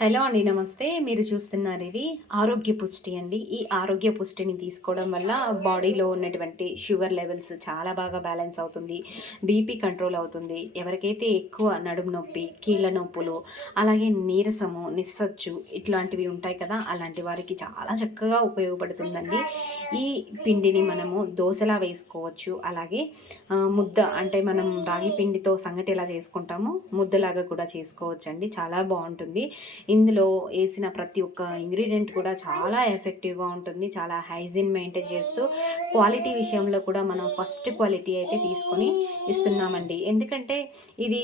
Hello అండి, నమస్తే. మీరు చూస్తున్నారు ఇది ఆరోగ్య పుష్టి అండి. ఈ ఆరోగ్య పుష్టిని తీసుకోవడం వల్ల బాడీలో ఉన్నటువంటి షుగర్ లెవెల్స్ చాలా బాగా బ్యాలెన్స్ అవుతుంది. బీపీ కంట్రోల్ అవుతుంది. ఎవరికైతే ఎక్కువ నడుము నొప్పి, కీళ్ళ నొప్పులు, అలాగే నీరసము, నిస్సచ్చు ఇట్లాంటివి ఉంటాయి కదా, అలాంటి వారికి చాలా చక్కగా ఉపయోగపడుతుందండి. ఈ పిండిని మనము దోశలా వేసుకోవచ్చు. అలాగే ముద్ద అంటే మనం రాగి పిండితో సంగటి ఎలా చేసుకుంటామో ముద్దలాగా కూడా చేసుకోవచ్చండి. చాలా బాగుంటుంది. ఇందులో వేసిన ప్రతి ఒక్క ఇంగ్రీడియంట్ కూడా చాలా ఎఫెక్టివ్గా ఉంటుంది. చాలా హైజీన్ మెయింటైన్ చేస్తూ క్వాలిటీ విషయంలో కూడా మనం ఫస్ట్ క్వాలిటీ అయితే తీసుకొని ఇస్తున్నామండి. ఎందుకంటే ఇది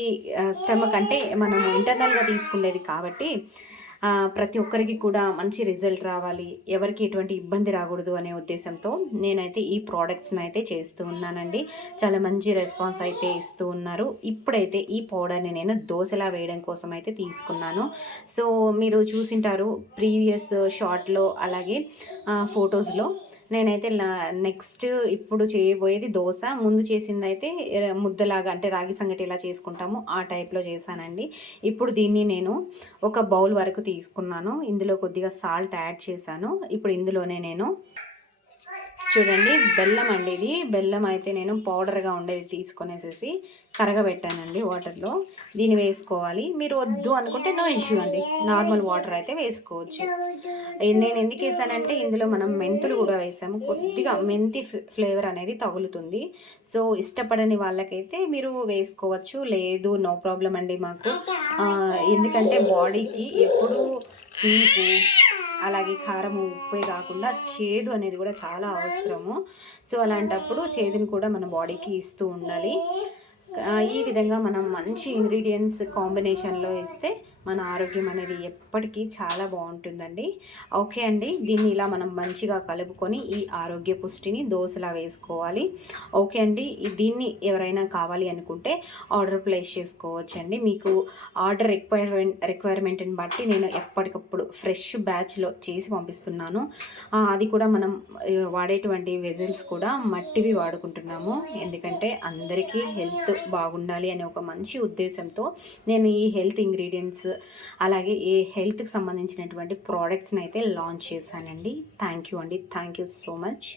స్టమక్ అంటే మనం ఇంటర్నల్గా తీసుకునేది కాబట్టి ప్రతి ఒక్కరికి కూడా మంచి రిజల్ట్ రావాలి, ఎవరికి ఎటువంటి ఇబ్బంది రాకూడదు అనే ఉద్దేశంతో నేనైతే ఈ ప్రోడక్ట్స్ని అయితే చేస్తూ ఉన్నానండి. చాలా మంచి రెస్పాన్స్ అయితే ఇస్తూ ఉన్నారు. ఇప్పుడైతే ఈ పౌడర్ని నేను దోశలా వేయడం కోసం అయితే తీసుకున్నాను. సో మీరు చూసింటారు ప్రీవియస్ షార్ట్లో, అలాగే ఫొటోస్లో. నేనైతే నెక్స్ట్ ఇప్పుడు చేయబోయేది దోశ. ముందు చేసింది అయితే ముద్దలాగా అంటే రాగి సంగటి ఎలా చేసుకుంటామో ఆ టైప్లో చేశానండి. ఇప్పుడు దీన్ని నేను ఒక బౌల్ వరకు తీసుకున్నాను. ఇందులో కొద్దిగా సాల్ట్ యాడ్ చేశాను. ఇప్పుడు ఇందులోనే నేను చూడండి, బెల్లం అండి. ఇది బెల్లం అయితే నేను పౌడర్గా ఉండేది తీసుకొనేసేసి కరగబెట్టానండి వాటర్లో. దీన్ని వేసుకోవాలి. మీరు వద్దు అనుకుంటే నో ఇష్యూ అండి, నార్మల్ వాటర్ అయితే వేసుకోవచ్చు. నేను ఎందుకు వేసానంటే ఇందులో మనం మెంతులు కూడా వేసాము. కొద్దిగా మెంతి ఫ్లేవర్ అనేది తగులుతుంది. సో ఇష్టపడని వాళ్ళకైతే మీరు వేసుకోవచ్చు, లేదు నో ప్రాబ్లం అండి మాకు. ఎందుకంటే బాడీకి ఎప్పుడు తీపి, అలాగే కారం, ఉప్పే కాకుండా చేదు అనేది కూడా చాలా అవసరము. సో అలాంటప్పుడు చేదుని కూడా మన బాడీకి ఇస్తూ ఉండాలి. ఈ విధంగా మనం మంచి ఇంగ్రీడియంట్స్ కాంబినేషన్లో ఇస్తే మన ఆరోగ్యం అనేది ఎప్పటికీ చాలా బాగుంటుందండి. ఓకే అండి, దీన్ని ఇలా మనం మంచిగా కలుపుకొని ఈ ఆరోగ్య పుష్టిని దోశలా వేసుకోవాలి. ఓకే అండి, దీన్ని ఎవరైనా కావాలి అనుకుంటే ఆర్డర్ ప్లేస్ చేసుకోవచ్చండి. మీకు ఆర్డర్ రిక్వైర్మెంట్ని బట్టి నేను ఎప్పటికప్పుడు ఫ్రెష్ బ్యాచ్లో చేసి పంపిస్తున్నాను. అది కూడా మనం వాడేటువంటి వెజిల్స్ కూడా మట్టివి వాడుకుంటున్నాము. ఎందుకంటే అందరికీ హెల్త్ బాగుండాలి అనే ఒక మంచి ఉద్దేశంతో నేను ఈ హెల్త్ ఇంగ్రీడియంట్స్, అలాగే ఈ హెల్త్కి సంబంధించినటువంటి ప్రోడక్ట్స్ని అయితే లాంచ్ చేశానండి. థ్యాంక్ యూ అండి, థ్యాంక్ యూ సో మచ్.